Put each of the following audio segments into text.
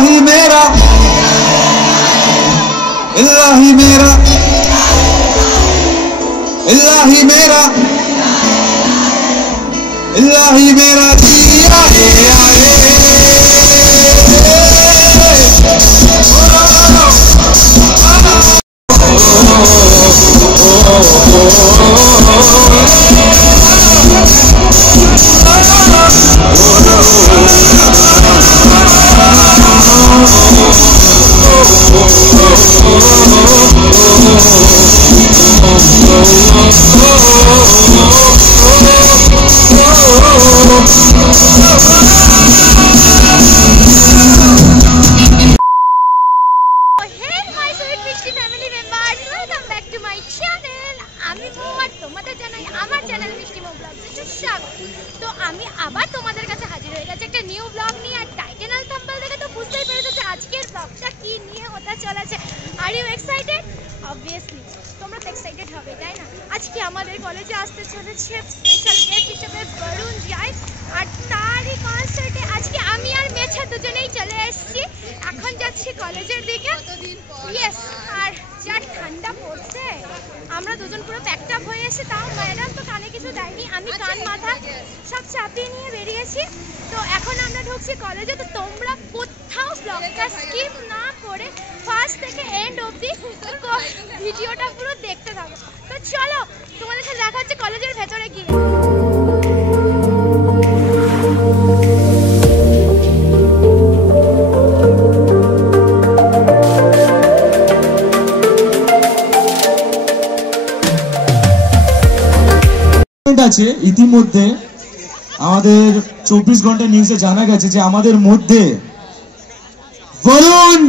इलाही मेरा, इलाही मेरा, इलाही मेरा, इलाही मेरा जिया আছে। ইতিমধ্যে আমাদের 24 ঘন্টা নিউজে জানা গেছে যে আমাদের মধ্যে বরুণ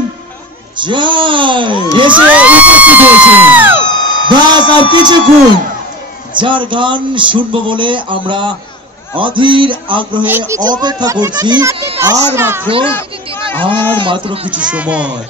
এসে উপস্থিত হয়েছে। বাস আর কিছুক্ষণ যার গান শুনবো বলে আমরা অধীর আগ্রহে অপেক্ষা করছি। আর মাত্র কিছু সময়।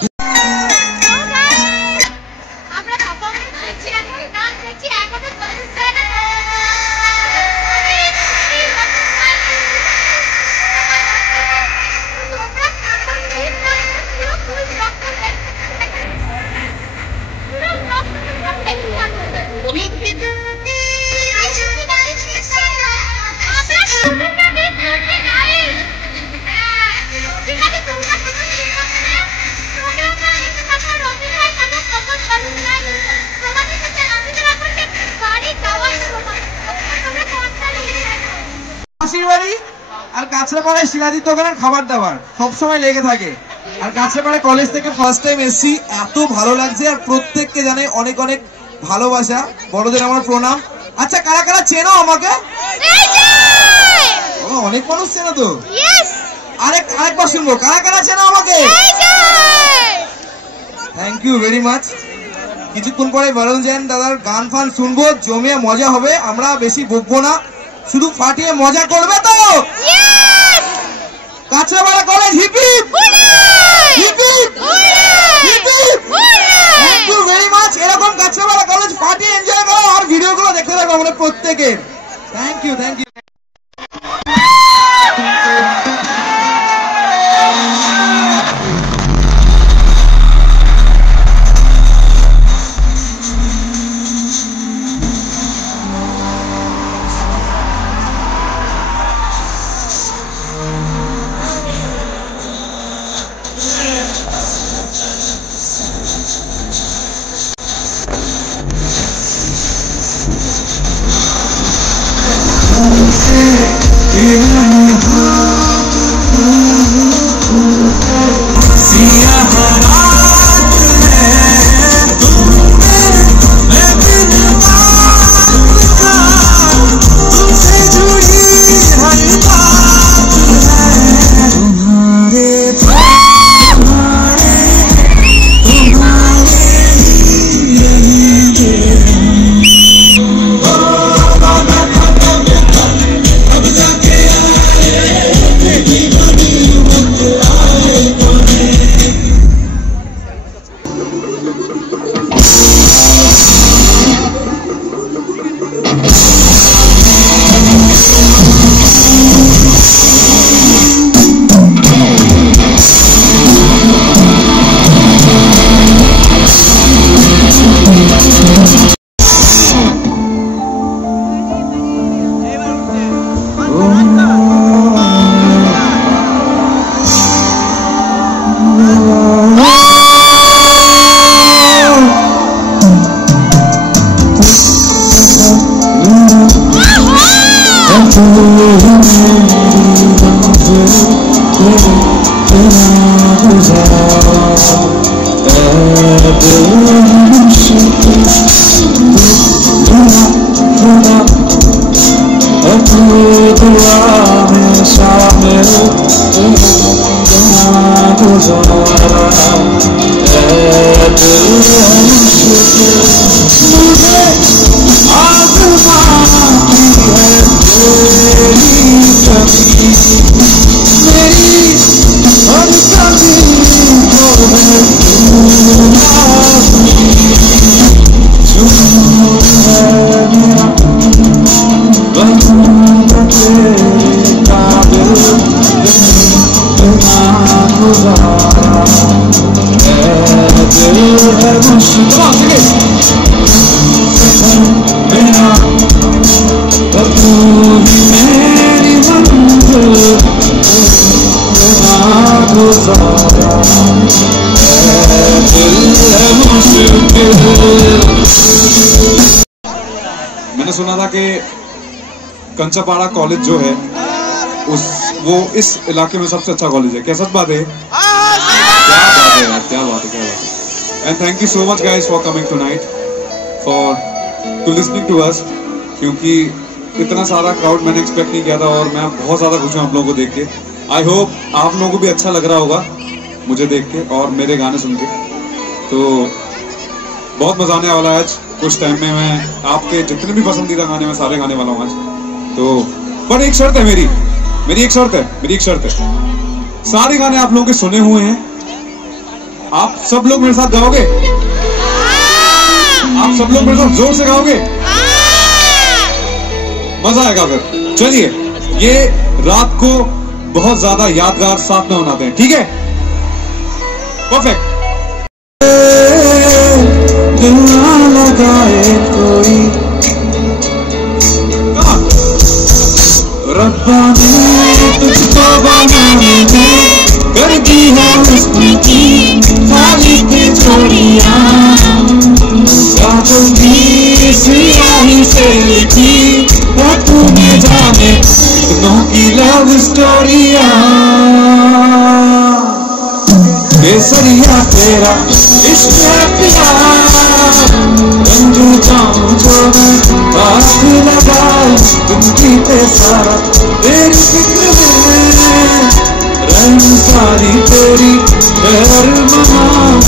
আর কাছড়াপাড়ায় শিলাদির দোকানের খাবার দাবার সবসময় লেগে থাকে। আর কাছড়াপাড়া কলেজ থেকে ফার্স্ট টাইম এসেছি, এত ভালো লাগছে। আর প্রত্যেককে জানাই অনেক অনেক ভালোবাসা, বড়দের আমার প্রণাম। আচ্ছা, কারা কারা চেনো আমাকে? অনেক মানুষ চেনো তো। আরেকবার শুনবো, কারা কারা চেনো আমাকে? Thank you very much. কিছুক্ষণ পরে বরুণ জৈন দাদার গান ফান শুনবো, জমিয়ে মজা হবে। আমরা বেশি বকবো না, শুধু ফাটিয়ে মজা করবে তো। Kanchrapara college hip hip hip hip hip hip. Thank you very much. এরকম কাছড়াপাড়া কলেজ ফাটিয়ে এনজয় করো আর ভিডিওগুলো দেখতে থাকো আমরা প্রত্যেকের। Thank you, thank you. मैंने सुना था कि कंचापाड़ा कॉलेज जो है वो इस इलाके में सबसे अच्छा कॉलेज है। क्या सच बात है? क्या बात है यार, क्या बात है। And thank you so much guys for coming tonight, for to listening to us, क्योंकि इतना सारा क्राउड मैंने एक्सपेक्ट नहीं किया था और मैं बहुत ज्यादा खुश हूँ आप लोगों को देख के। आई होप आप लोगों को भी अच्छा लग रहा होगा मुझे देख के और मेरे गाने सुन के। तो बहुत मजा आने वाला है आज। कुछ टाइम में मैं आपके जितने भी पसंदीदा गाने मैं सारे गाने वाला हूँ आज। तो पर एक शर्त है मेरी एक शर्त है। सारे गाने आप लोगों के सुने हुए हैं, आप सब लोग मेरे साथ गाओगे? आप सब लोग मेरे साथ जोर से गाओगे? मजा आएगा फिर। चलिए ये रात को बहुत ज्यादा यादगार साथ में मनाते हैं, ठीक है? परफेक्ट। लगाए कोई रब्बा ने तुझको बनाने में कर दी है उसने की खाली की चोरियां, काजल की सियाही से लिखी है तूने जाने कितनों की लव स्टोरियां। केसरिया तेरा इश्क है प्यार, रंजू जाऊं जो मैं हाथ लगाऊं तुमकी पे सारा तेरी फिक्र में, रंग सारी तेरी पैर मनाऊं।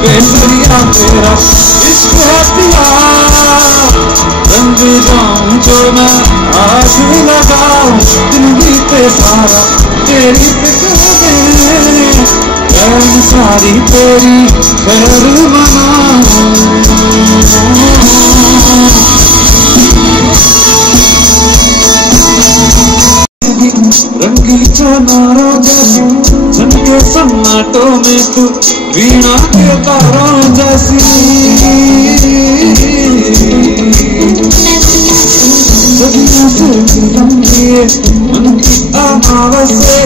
केसरिया तेरा इश्क है प्यार, रंजू जाऊं जो मैं हाथ लगाऊं तुमकी पे सारा तेरी फिक्र में, रंग सारी तेरी पैर मनाऊं। रंगी चनारों जैसी झनके सन्नाटों में तू वीणा के तारों जैसी, सदियों से लंबी मन की अमावस्या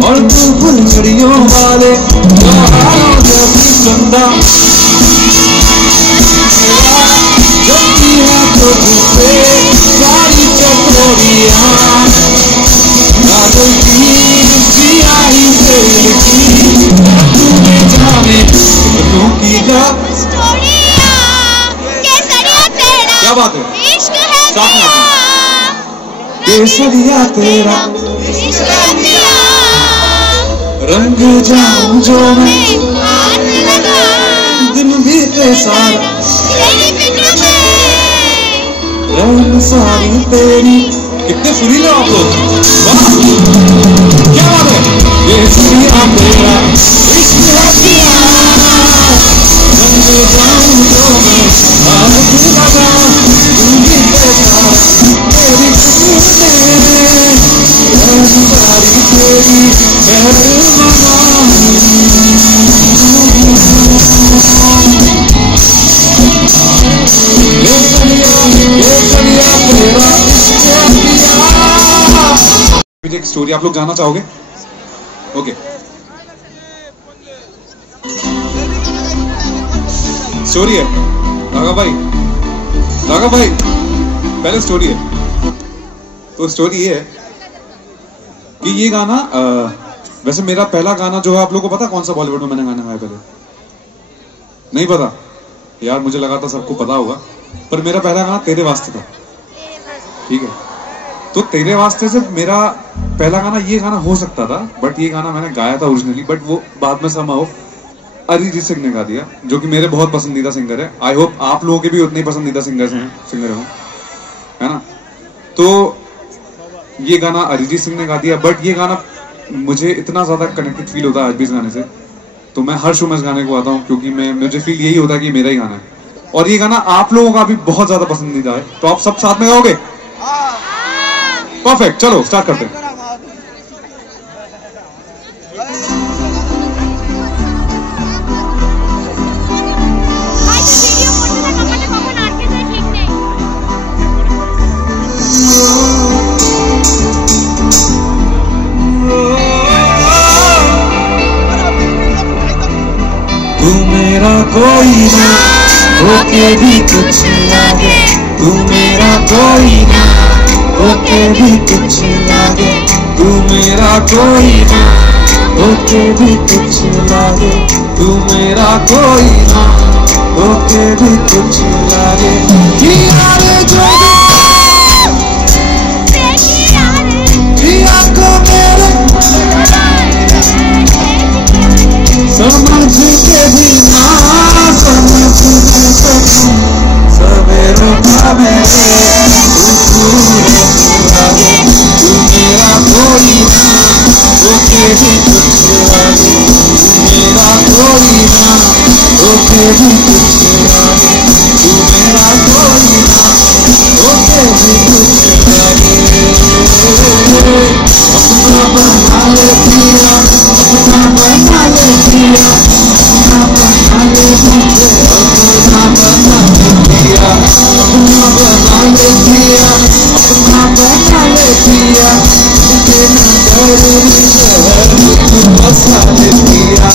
और तू फुलझड़ियों वाले त्योहारों जैसी चंदा, जलती है तुझसे सारी चकोरियां, काजल की सियाही से लिखी तूने जाने कितनों की लव स्टोरियां। केसरिया तेरा क्या बात है, इश्क है प्यार, केसरिया तेरा इश्क है प्यार, रंग जाऊं जो मैं हाथ लगाऊं दिन बीते सारा तेरी फिक्र में, रंग सारी तेरी। कितने सुरीले आप लोग, क्या बात है। केसरिया तेरा इश्क है प्यार, रंग जाऊं जो मैं हाथ लगाऊं तुम बीते सारा तेरी फिक्र में, रंग सारी तेरी पैर मनाऊं। केसरिया तेरा इश्क है प्यार। मुझे एक स्टोरी आप लोग जानना चाहोगे? ओके, स्टोरी है राघव भाई पहले स्टोरी है। तो स्टोरी ये है कि ये गाना वैसे मेरा पहला गाना जो है, आप लोगों को पता कौन सा बॉलीवुड में मैंने गाना गाया पहले? नहीं पता यार, मुझे लगा था सबको पता होगा, पर मेरा पहला गाना तेरे वास्ते था। ठीक है, तो तेरे वास्ते से मेरा पहला गाना ये गाना हो सकता था, बट ये गाना मैंने गाया था ओरिजिनली, बट वो बाद में समाओ अरिजीत सिंह ने गा दिया, जो कि मेरे बहुत पसंदीदा सिंगर है। आई होप आप लोगों के भी उतने ही पसंदीदा सिंगर हो, है ना? तो ये गाना अरिजीत सिंह ने गा दिया, बट ये गाना मुझे इतना ज्यादा कनेक्टेड फील होता है आज भी इस गाने से, तो मैं हर शो में इस गाने को आता हूँ, क्योंकि मुझे फील यही होता है कि मेरा ही गाना है। और ये गाना आप लोगों का भी बहुत ज्यादा पसंदीदा है, तो आप सब साथ में गाओगे? परफेक्ट, चलो स्टार्ट करते हैं। तू मेरा कोई ना होके भी कुछ लागे, तू मेरा कोई ना होके भी कुछ लागे, तू मेरा कोई ना होके भी कुछ लागे, तू मेरा कोई ना होके भी कुछ लागे। यार जो जिया को मेरे समझ के भी ना समझ सकूं, सवेरे भावे लागे, तू मेरा कोई ना होके भी कुछ लागे, तू मेरा कोई ना होके भी कुछ लागे, तू मेरा कोई ना होके भी कुछ लागे। अपना बना ले पिया, अपना बना ले पिया, अपना बना ले मुझे, अपना बना ले पिया, अपना बना ले पिया, अपना बना ले पिया, मुझे न जरूरी है तू बसा ले पिया।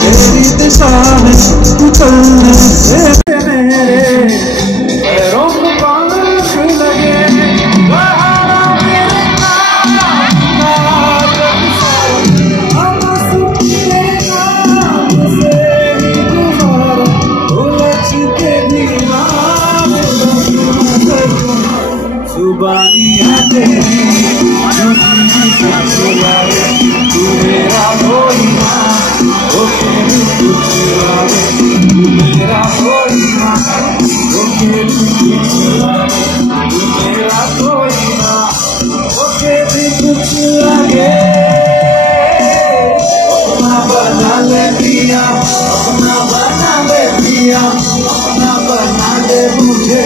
तेरी दिशा में चलने से मेरे पैरों को पास लगे, जुबानी है तेरी तू मेरा कोई ना होके भी कुछ लागे, तू मेरा कोई ना होके भी कुछ लागे, तू मेरा कोई ना होके भी कुछ लागे। अपना बना ले पिया, अपना बना ले पिया, अपना बना ले मुझे,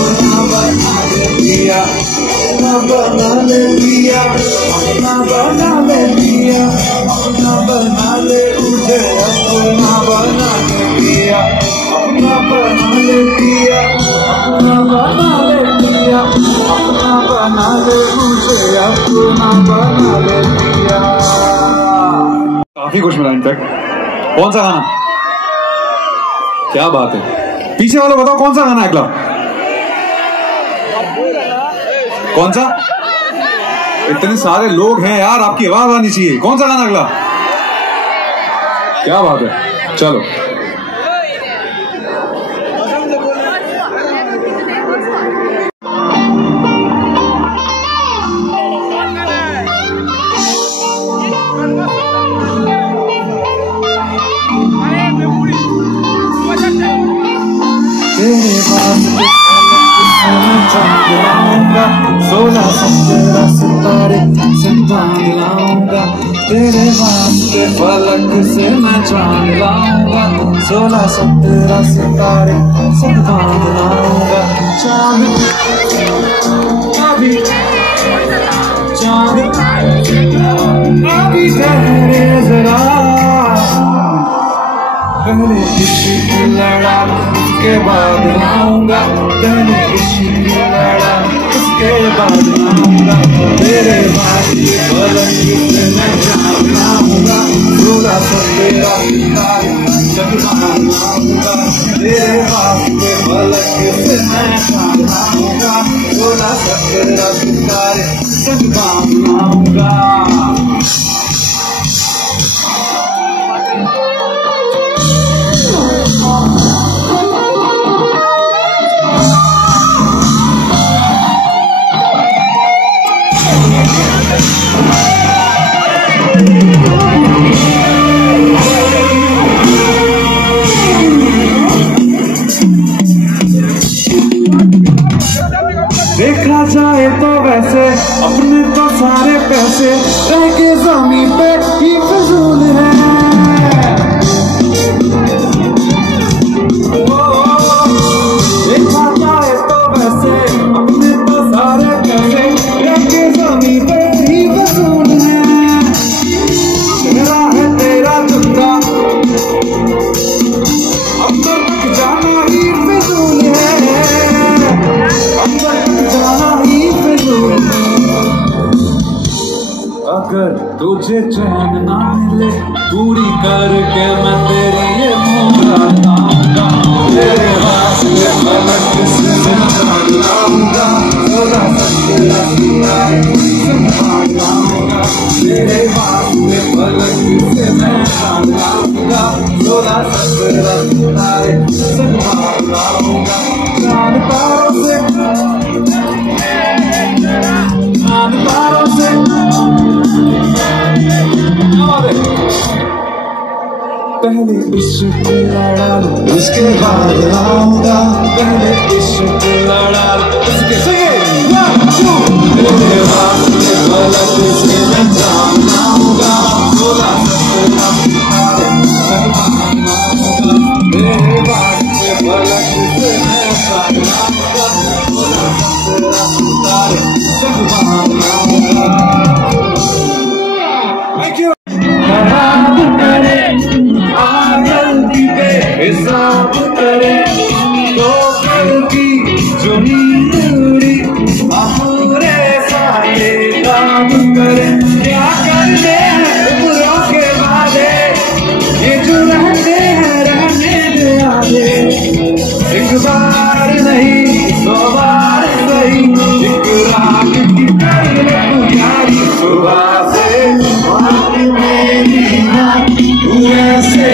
अपना बना ले पिया, अपना बना ले पिया, अपना बना ले पिया, अपना बना ले मुझे, अपना बना ले पिया, अपना बना ले पिया, अपना बना ले पिया, अपना बना ले मुझे, अपना बना ले पिया। काफी खुश मिला इनफैक्ट। कौन सा गाना? क्या बात है, पीछे वालों बताओ कौन सा गाना है अगला? कौन सा? इतने सारे लोग हैं यार, आपकी आवाज आनी चाहिए। कौन सा गाना अगला? क्या बात है, चलो अरे 16-17 सितारे से बांध लाऊंगा तेरे वास्ते फलक से मैं जान लाऊंगा 16-17 सितारे से बांध लाऊंगा चांद अभी ठहरे जरा पहले इश्क लड़ा उसके बाद लाऊंगा पहले इश्क लड़ा उसके बाद लाऊंगा तेरे वास्ते फलक से मैं जान लाऊंगा 16-17 सितारे जब बांध लाऊंगा तेरे वास्ते फलक से मैं जान लाऊंगा 16-17 सितारे जब बांध लाऊंगा देखा जाए तो वैसे अपने तो सारे पैसे रह के जमीन पे ही फजूल है देखा जाए तो वैसे अपने तो सारे पैसे रह के जमीन पे ही फजूल है चेहरा है तेरा चुका अब तो तक जाना ही फजूल है अगर तुझे चैन ना मिले पूरी करके मैं तेरी ये मुराद लाऊंगा तेरे वास्ते फलक से मैं जान लाऊंगा 16-17 सितारे से बांध लाऊंगा तेरे वास्ते फलक से मैं जान लाऊंगा 16-17 सितारे से बांध लाऊंगा चांद तारों से पहले इश्क लड़ा लो उसके बाद लाऊंगा पहले इश्क लड़ा लो उसके तेरे वास्ते फलक से मैं जान लाऊंगा 16-17 सितारे तेरे वास्ते फलक से मैं जान लाऊंगा 16-17 सितारे सब बांध लाऊंगा हिसाब करे तो कल की जो नींद उड़ी पूरे सारे काम करे क्या करते हैं बुरों के वादे ये जो रहते हैं रहने दे आगे एक बार नहीं 100 बार सही एक रात की कर ले पुजारी सुबह से बात मेरी ना तू ऐसे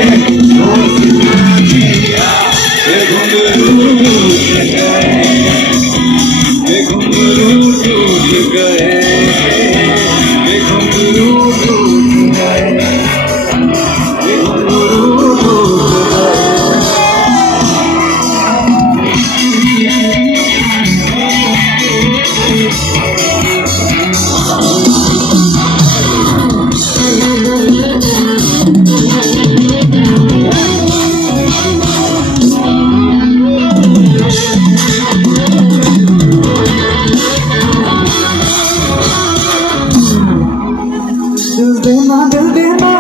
दिल देना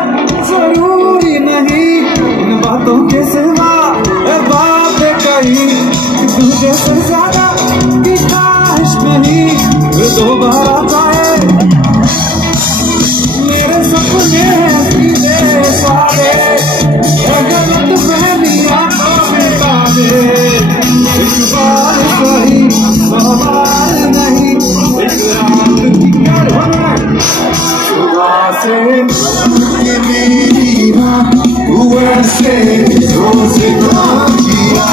जरूरी नहीं इन बातों के सिवा बात कही तुझे से ज्यादा की ख्वाहिश नहीं दोबारा जाए मेरे सपने हैं सीधे सारे गलत फहमी आंखों में तारे एक बार सही 100 बार नहीं एक रात की कर सुबह से मेरी माँ वैसे रोज किया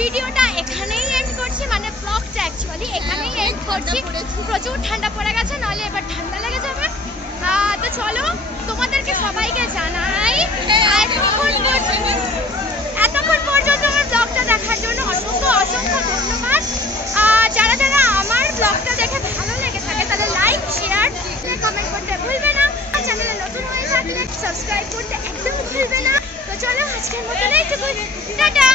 ভিডিওটা এখানেই এন্ড করছি, মানে ব্লগটা অ্যাকচুয়ালি এখানেই এন্ড করছি। প্রচুর ঠান্ডা পড়ে গেছে, নাহলে এবার ঠান্ডা লেগে যাবে। তো চলো তোমাদেরকে সবাইকে জানাই এতক্ষণ পর্যন্ত আমার ব্লগটা দেখার জন্য অসংখ্য অসংখ্য ধন্যবাদ। যারা যারা আমার ব্লগটা দেখে ভালো লেগে থাকে তাদের লাইক শেয়ার কমেন্ট করতে ভুলবে না। চ্যানেলে নতুন হয়ে থাকলে সাবস্ক্রাইব করতে একদম ভুলবে না। তো চলো আজকের মতো টাটা।